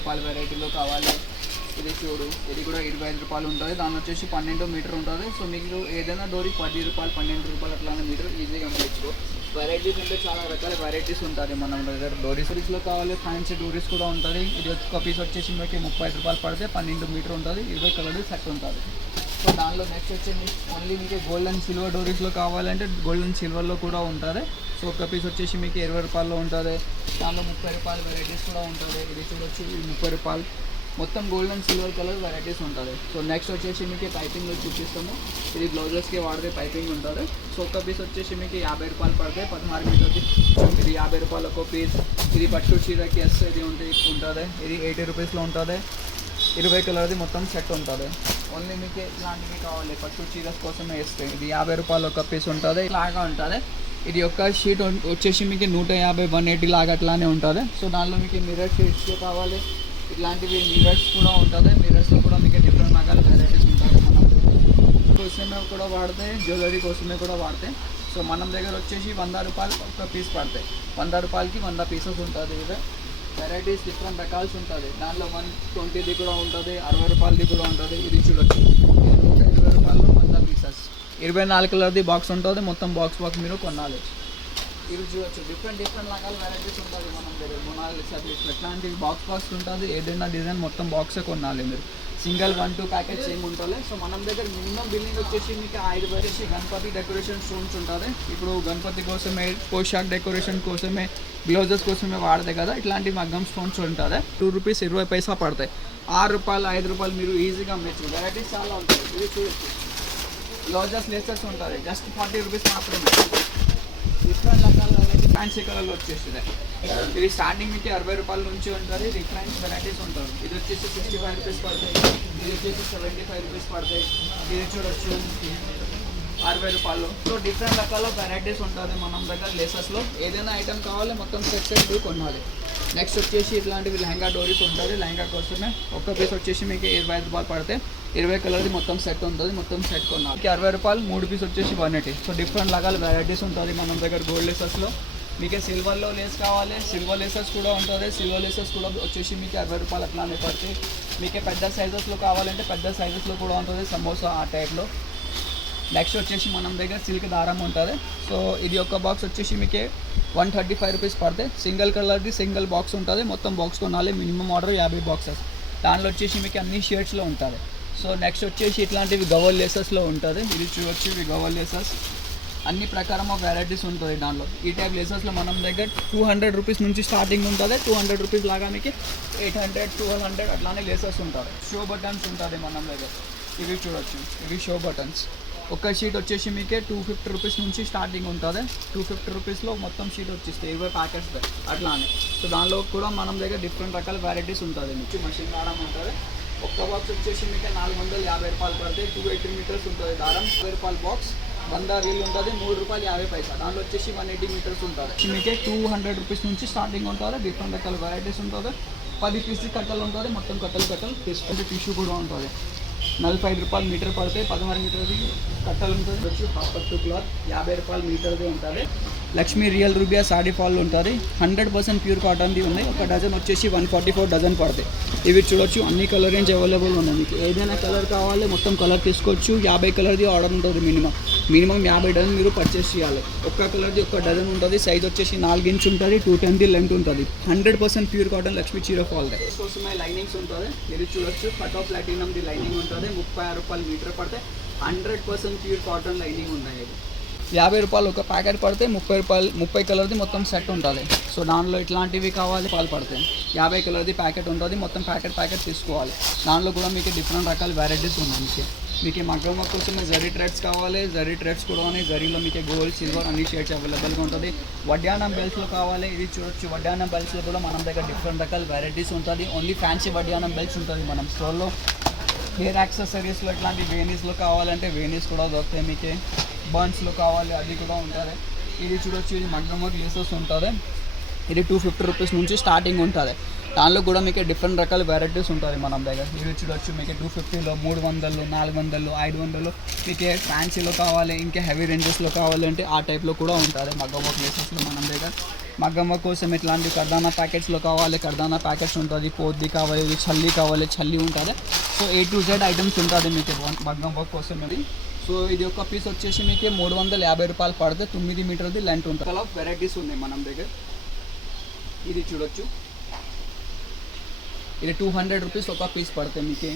రూపాయల వెరైటీలో కావాలి. ఇది చూడు, ఇది కూడా 25 రూపాయలు ఉంటుంది. దాని వచ్చేసి 12 మీటర్ ఉంటుంది. సో మీకు ఏదైనా డోరీ 10 రూపాయలు 12 రూపాయలు అట్లానే మీటర్ ఈజీగా అమ్మచ్చు. వెరైటీస్ అంటే చాలా రకాల వెరైటీస్ ఉంటుంది మన దగ్గర. డోరీస్లో కావాలి, ఫ్యాన్సీ డోరీస్ కూడా ఉంటుంది. ఇది ఒక పీస్ వచ్చేసి మీకు 30 రూపాయలు పడితే 12 మీటర్ ఉంటుంది. 20 కలర్ సెట్ ఉంటుంది. సో దానిలో నెక్స్ట్ వచ్చి ఓన్లీ మీకు గోల్డ్ అండ్ సిల్వర్ డోరీస్లో కావాలంటే గోల్డ్ అండ్ సిల్వర్లో కూడా ఉంటుంది. సో ఒక పీస్ వచ్చేసి మీకు 20 రూపాయల్లో ఉంటుంది. దానిలో 30 రూపాయల వెరైటీస్ కూడా ఉంటుంది. ఇది చూడొచ్చు, 30 రూపాయలు. మొత్తం gold and silver colour varieties ఉంటుంది. సో నెక్స్ట్ వచ్చేసి మీకు పైపింగ్లో చూపిస్తాము. ఇది బ్లౌజెస్కి వాడితే పైపింగ్ ఉంటుంది. సో ఒక పీస్ వచ్చేసి మీకు 50 రూపాయలు పడితే 16 మీటర్కి. ఇది 50 రూపాయలు ఒక పీస్. ఇది పట్టు చీరకి ఎస్ ఇది ఉంటుంది. ఇది 80 రూపీస్లో ఉంటుంది. 20 కలర్ది మొత్తం సెట్ ఉంటుంది. ఓన్లీ మీకు ఇలాంటివి కావాలి పట్టు చీరస్ కోసమే వేస్తాయి. ఇది 50 రూపాయలు ఒక పీస్ ఉంటుంది. ఇలాగా ఉంటుంది. ఇది ఒక షీట్ వచ్చేసి మీకు 150, 180 లాగా అట్లానే ఉంటుంది. సో దానిలో మీకు మిర్రర్ షీట్స్ కావాలి. ఇట్లాంటివి మిర్రర్స్ కూడా ఉంటుంది. మిర్రర్స్లో కూడా మీకు డిఫరెంట్ రకాల వెరైటీస్ ఉంటాయి. మనం కోసమే కూడా వాడతాయి, జ్యువెలరీ కోసమే కూడా వాడతాయి. సో మనం దగ్గర వచ్చేసి 100 రూపాయలు ఒక పీస్ పడతాయి. 100 రూపాయలకి 100 పీసెస్ ఉంటుంది. ఇది వెరైటీస్ డిఫరెంట్ రకాల్సి ఉంటుంది. దాంట్లో 120ది కూడా ఉంటుంది, 60 రూపాయలది కూడా ఉంటుంది. ఇది చూడొచ్చు, 120 రూపాయలు 100 పీసెస్. 24 కలర్ది బాక్స్ ఉంటుంది. మొత్తం బాక్స్ మీరు కొనాలి. ఇవి చూడొచ్చు, డిఫరెంట్ రకాల వెరైటీస్ ఉంటుంది మనం దగ్గర. మొనాలిసా ఎట్లాంటి బాక్స్ ఉంటుంది. ఏదైనా డిజైన్ మొత్తం బాక్సే కొనాలి మీరు. సింగిల్ 1-2 ప్యాకెట్స్ ఏమి ఉంటుంది. సో మనం దగ్గర మినిమం బిల్లింగ్ వచ్చేసి మీకు 5 వచ్చేసి గణపతి డెకరేషన్ స్టోన్స్ ఉంటుంది. ఇప్పుడు గణపతి కోసమే, పోషాక్ డెకరేషన్ కోసమే, బ్లౌజెస్ కోసమే వాడతాయి కదా, ఇట్లాంటి మగ్గం స్టోన్స్ ఉంటుంది. 2 రూపీస్ 20 పైసా పడతాయి. 6 రూపాయలు 5 రూపాయలు మీరు ఈజీగా అమ్మచ్చు. వెరైటీస్ చాలా ఉంటాయి. ఇది చూడొచ్చు, బ్లౌజెస్ లేసెస్ ఉంటుంది. జస్ట్ 40 రూపీస్ మాత్రమే. డిఫరెంట్ రకాల ఫ్యాన్సీ కలర్లో వచ్చేస్తుంది. ఇది స్టార్టింగ్ మీకు 60 రూపాయల నుంచి ఉంటుంది. డిఫరెంట్ వెరైటీస్ ఉంటుంది. ఇది వచ్చేసి 65 రూపీస్ పడతాయి. ఇది వచ్చేసి 75 రూపీస్ పడతాయి. ఇది చూడొచ్చు 60 రూపాయలు. సో డిఫరెంట్ రకాల వెరైటీస్ ఉంటుంది మనం దగ్గర. లేసెస్లో ఏదైనా ఐటమ్ కావాలి మొత్తం సెట్ కొనాలి. నెక్స్ట్ వచ్చేసి ఇట్లాంటివి లెహంగా డోరీస్ ఉంటుంది. లెహంగా కోసమే ఒక్క పీస్ వచ్చేసి మీకు 25 రూపాయలు పడితే 20 కలర్ది మొత్తం సెట్ ఉంటుంది. మొత్తం సెట్ కొనాలి. 60 రూపాయలు 3 పీస్ వచ్చేసి 180. సో డిఫరెంట్ రకాల వెరైటీస్ ఉంటుంది మన దగ్గర. గోల్డ్ లేసెస్లో మీకు సిల్వర్లో లేస్ కావాలి, సిల్వర్ లేసెస్ కూడా ఉంటుంది. సిల్వర్ లేసెస్ కూడా వచ్చేసి మీకు 60 రూపాయలు అట్లానే పడితే. మీకు పెద్ద సైజెస్లో కావాలంటే పెద్ద సైజెస్లో కూడా ఉంటుంది. సమోసా ఆ టైప్లో. నెక్స్ట్ వచ్చేసి మనం దగ్గర సిల్క్ దారం ఉంటుంది. సో ఇది ఒక బాక్స్ వచ్చేసి మీకు 135 రూపీస్ పడితే. సింగిల్ కలర్ది సింగిల్ బాక్స్ ఉంటుంది. మొత్తం బాక్స్ కొనాలి. Minimum order 50 boxes. దాంట్లో వచ్చేసి మీకు అన్ని షేడ్స్లో ఉంటుంది. సో నెక్స్ట్ వచ్చేసి ఇట్లాంటివి గవల్ లేసెస్లో ఉంటుంది. ఇది చూడొచ్చు, ఇవి గవల్ లేసెస్. అన్ని ప్రకారం ఆఫ్ వెరైటీస్ ఉంటుంది దాంట్లో. ఈ టైప్ లేసెస్లో మనం దగ్గర 200 రూపీస్ నుంచి స్టార్టింగ్ ఉంటుంది. 200 రూపీస్ లాగా మీకు 800, 1200 అట్లానే లేసెస్ ఉంటుంది. షో బటన్స్ ఉంటుంది మనం దగ్గర. ఇవి చూడొచ్చు, ఇవి షో బటన్స్. ఒక షీట్ వచ్చేసి మీకే 250 రూపీస్ నుంచి స్టార్టింగ్ ఉంటుంది. 250 రూపీస్లో మొత్తం షీట్ వచ్చేస్తాయి 20 ప్యాకెట్స్ అట్లానే. సో దానిలో కూడా మనం దగ్గర డిఫరెంట్ రకాల వెరైటీస్ ఉంటుంది. నుంచి మషిన్ దారం ఉంటుంది. ఒక్క బాక్స్ వచ్చేసి మీకు 450 రూపాయలు పడితే. 280 మీటర్స్ ఉంటుంది దారం. 20 రూపాయల బాక్స్. 100 రీల్ ఉంటుంది. 3 రూపాయలు 50 పైసా. దాంట్లో వచ్చేసి 180 మీటర్స్ ఉంటుంది. మీకే 200 రూపీస్ నుంచి స్టార్టింగ్ ఉంటుంది. డిఫరెంట్ రకాల వెరైటీస్ ఉంటుంది. 10 పీస్ కట్టలు ఉంటుంది. మొత్తం కట్టలు తీసుకుంటే టిష్యూ కూడా ఉంటుంది. 45 రూపాయలు మీటర్ పడితే. 16 మీటర్ది కట్టలు ఉంటుంది. వచ్చి పట్టు క్లాత్ 50 రూపాయలు మీటర్ది ఉంటుంది. లక్ష్మీ రియల్ రూబియా సాడీ ఫాల్ ఉంటుంది. 100% ప్యూర్ కాటన్ది ఉన్నాయి. ఒక డజన్ వచ్చేసి 144 డజన్ పడతాయి. ఇవి చూడొచ్చు, అన్ని కలర్ రేంజ్ అవైలబుల్ ఉన్నాయి. మీకు ఏదైనా కలర్ కావాలి మొత్తం కలర్ తీసుకోవచ్చు. 50 కలర్ది ఆర్డర్ ఉంటుంది. మినిమం 50 డజన్ మీరు పర్చేస్ చేయాలి. ఒక్క కలర్ది ఒక్క డజన్ ఉంటుంది. సైజ్ వచ్చేసి 4 ఇంచ్ ఉంటుంది. 210 లెంత్ ఉంటుంది. 100% ప్యూర్ కాటన్ లక్ష్మీ చీర ఫాల్. కోసమే లైనింగ్స్ ఉంటుంది. మీరు చూడొచ్చు, కట్ ఆఫ్ ప్లాటినంది లైనింగ్ ఉంటుంది. 36 రూపాయలు మీటర్ పడితే. 100% ప్యూర్ కాటన్ లైనింగ్ ఉన్నాయి. 50 రూపాయలు ఒక ప్యాకెట్ పడితే. 30 రూపాయలు 30 కలర్ది మొత్తం సెట్ ఉంటుంది. సో దానిలో ఇట్లాంటివి కావాలి పాలు పడతాయి. 50 కలర్ది ప్యాకెట్ ఉంటుంది. మొత్తం ప్యాకెట్ తీసుకోవాలి. దానిలో కూడా మీకు డిఫరెంట్ రకాల వెరైటీస్ ఉన్నాయి. మీకు మగ్గం కోసమే జరీ థ్రెడ్స్ కావాలి. జరీ థ్రెడ్స్ కూడా ఉన్నాయి. జరీలో మీకు గోల్డ్, సిల్వర్ అన్ని షేడ్స్ అవైలబుల్గా ఉంటుంది. వడ్డానం బెల్ట్స్లో కావాలి. ఇది చూడొచ్చు, వడ్డానం బెల్ట్స్లో కూడా మనం దగ్గర డిఫరెంట్ రకాల వెరైటీస్ ఉంటుంది. ఓన్లీ ఫ్యాన్సీ వడ్డానం బెల్ట్స్ ఉంటుంది మనం స్టోర్లో. హెయిర్ యాక్సెసరీస్లో ఇట్లాంటి వేనీస్లో కావాలంటే వేనీస్ కూడా దొరుకుతాయి. మీకు బర్న్స్లో కావాలి అది కూడా ఉంటుంది. ఇది చూడొచ్చు, ఇది మగ్గం వర్క్ లేసెస్ ఉంటుంది. ఇది 250 రూపీస్ నుంచి స్టార్టింగ్ ఉంటుంది. దానిలో కూడా మీకు డిఫరెంట్ రకాల వెరైటీస్ ఉంటుంది మన దగ్గర. ఇది చూడొచ్చు, మీకు 250లో 300, 400, 500 మీకు ఫ్యాన్సీలో కావాలి, ఇంకా హెవీ రేంజెస్లో కావాలంటే ఆ టైప్లో కూడా ఉంటుంది. మగ్గం వర్క్ లేసెస్లో మన దగ్గర మగ్గమ్మ కోసం ఇట్లాంటి కర్దానా ప్యాకెట్స్లో కావాలి, కర్దానా ప్యాకెట్స్ ఉంటుంది, పోద్ది కావాలి, చల్లి కావాలి, చల్లి ఉంటుంది. So A to Z items ఉంటుంది మీకు మగ్గమ్మ కోసం ఇది. సో ఇది ఒక పీస్ వచ్చేసి మీకు 350 రూపాయలు పడితే 9 మీటర్ది లెంత్ ఉంటుంది. చాలా వెరైటీస్ ఉన్నాయి మనం దగ్గర. ఇది చూడొచ్చు, ఇది 200 రూపీస్ ఒక పీస్ పడుతుంది మీకు.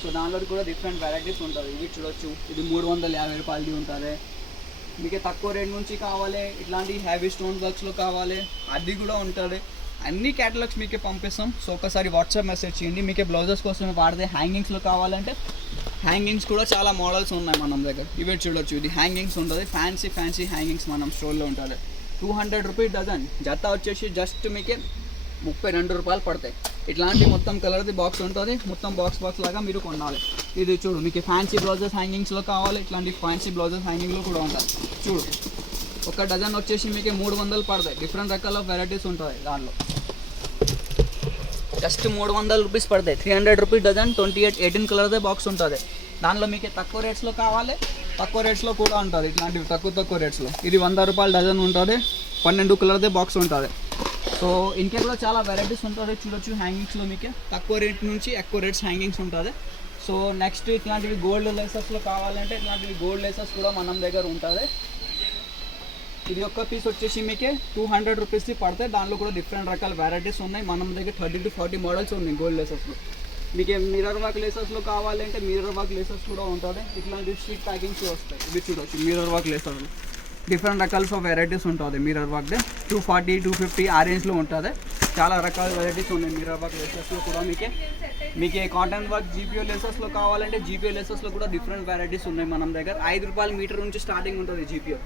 సో దానిలో కూడా డిఫరెంట్ వెరైటీస్ ఉంటుంది. ఇది చూడొచ్చు, ఇది 350 రూపాయలది ఉంటుంది. మీకు తక్కువ రేట్ నుంచి కావాలి, ఇట్లాంటి హ్యావీ స్టోన్ వర్క్స్లో కావాలి, అది కూడా ఉంటుంది. అన్ని క్యాటలాగ్స్ మీకే పంపిస్తాం. సో ఒకసారి వాట్సాప్ మెసేజ్ చేయండి. మీకే బ్లౌజెస్ కోసం వాడితే హ్యాంగింగ్స్లో కావాలంటే హ్యాంగింగ్స్ కూడా చాలా మోడల్స్ ఉన్నాయి మనం దగ్గర. ఇవే చూడొచ్చు, ఇది హ్యాంగింగ్స్ ఉంటుంది, ఫ్యాన్సీ హ్యాంగింగ్స్ మనం స్టోర్లో ఉంటుంది. 200 రూపీస్ డజన్. జత వచ్చేసి జస్ట్ మీకే 32 రూపాయలు పడతాయి. ఇట్లాంటి మొత్తం కలర్ది బాక్స్ ఉంటుంది, మొత్తం బాక్స్ లాగా మీరు కొనాలి. ఇది చూడు, మీకు ఫ్యాన్సీ బ్లౌజెస్ హ్యాంగింగ్స్లో కావాలి, ఇట్లాంటి ఫ్యాన్సీ బ్లౌజెస్ హ్యాంగింగ్లో కూడా ఉంటుంది. చూడు, ఒక డజన్ వచ్చేసి మీకు 300 పడతాయి. డిఫరెంట్ రకాల వెరైటీస్ ఉంటుంది దాంట్లో. జస్ట్ 300 రూపీస్ పడతాయి. 300 రూపీస్ డజన్. 18 కలర్దే బాక్స్ ఉంటుంది. దానిలో మీకు తక్కువ రేట్స్లో కావాలి, తక్కువ రేట్స్లో కూడా ఉంటుంది. ఇట్లాంటివి తక్కువ రేట్స్లో. ఇది 100 రూపాయల డజన్ ఉంటుంది, 12 కలర్దే బాక్స్ ఉంటుంది. సో ఇంకే కూడా చాలా వెరైటీస్ ఉంటుంది. చూడొచ్చు హ్యాంగింగ్స్లో మీకు తక్కువ రేట్ నుంచి ఎక్కువ రేట్స్ హ్యాంగింగ్స్ ఉంటుంది. సో నెక్స్ట్ ఇట్లాంటివి గోల్డ్ లేసెస్లో కావాలంటే ఇట్లాంటివి గోల్డ్ లేసెస్ కూడా మనం దగ్గర ఉంటుంది. ఇది ఒక్క పీస్ వచ్చేసి మీకు 200 రూపీస్ది పడితే. దానిలో కూడా డిఫరెంట్ రకాల వెరైటీస్ ఉన్నాయి మనం దగ్గర. 30 to 40 మోడల్స్ ఉన్నాయి గోల్డ్ లేసెస్లో. మీకు మిర్రర్ వర్క్ లేసెస్లో కావాలంటే మిర్రర్ వర్క్ లేసెస్ కూడా ఉంటుంది. ఇట్లాంటి స్ట్రీట్ ప్యాకింగ్స్ వస్తాయి. ఇవి చూడవచ్చు, మిర్రర్ వర్క్ లేసెస్లో డిఫరెంట్ రకాల వెరైటీస్ ఉంటుంది. మిర్రర్ వర్క్దే 240, 250 ఆ రేంజ్లో ఉంటుంది. చాలా రకాల వెరైటీస్ ఉన్నాయి మిర్రర్ వర్క్ లేసెస్లో కూడా. మీకు కాటన్ వర్క్ జీపీఓ లేసెస్లో కావాలంటే జీపీఓ లేసెస్లో కూడా డిఫరెంట్ వెరైటీస్ ఉన్నాయి మనం దగ్గర. 5 రూపాయల మీటర్ నుంచి స్టార్టింగ్ ఉంటుంది జీపీఓ.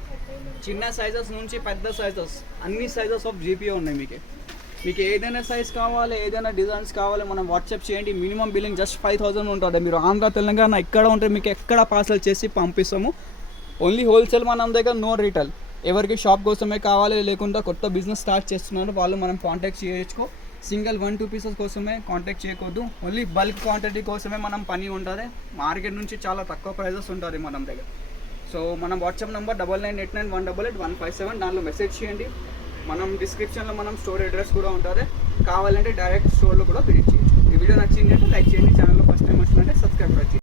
చిన్న సైజెస్ నుంచి పెద్ద సైజెస్, అన్ని సైజెస్ ఆఫ్ జీపీఓ ఉన్నాయి. మీకు ఏదైనా సైజ్ కావాలి, ఏదైనా డిజైన్స్ కావాలి, మనం వాట్సాప్ చేయండి. మినిమం బిల్లింగ్ జస్ట్ 5000 ఉంటుంది. మీరు ఆంధ్ర తెలంగాణ ఎక్కడ ఉంటే మీకు ఎక్కడ పార్సల్ చేసి పంపిస్తాము. ఓన్లీ హోల్సేల్ మనం దగ్గర, నో రీటైల్. ఎవరికి షాప్ కోసమే కావాలి, లేకుండా కొత్త బిజినెస్ స్టార్ట్ చేస్తున్నారు వాళ్ళు మనం కాంటాక్ట్ చేయొచ్చు. సింగిల్ 1-2 పీసెస్ కోసమే కాంటాక్ట్ చేయకూడదు. ఓన్లీ బల్క్ క్వాంటిటీ కోసమే మనం పని ఉంటుంది. మార్కెట్ నుంచి చాలా తక్కువ ప్రైజెస్ ఉంటుంది మనం దగ్గర. సో మనం వాట్సాప్ నెంబర్ 9989188157, దానిలో మెసేజ్ చేయండి. మనం డిస్క్రిప్షన్లో మనం స్టోర్ అడ్రస్ కూడా ఉంటుంది. కావాలంటే డైరెక్ట్ స్టోర్లో కూడా విజిట్ చేయొచ్చు. ఈ వీడియో నచ్చింది అంటే లైక్ చేయండి. ఛానల్లో ఫస్ట్ టైం వచ్చిందంటే సబ్స్క్రైబ్ చేయండి.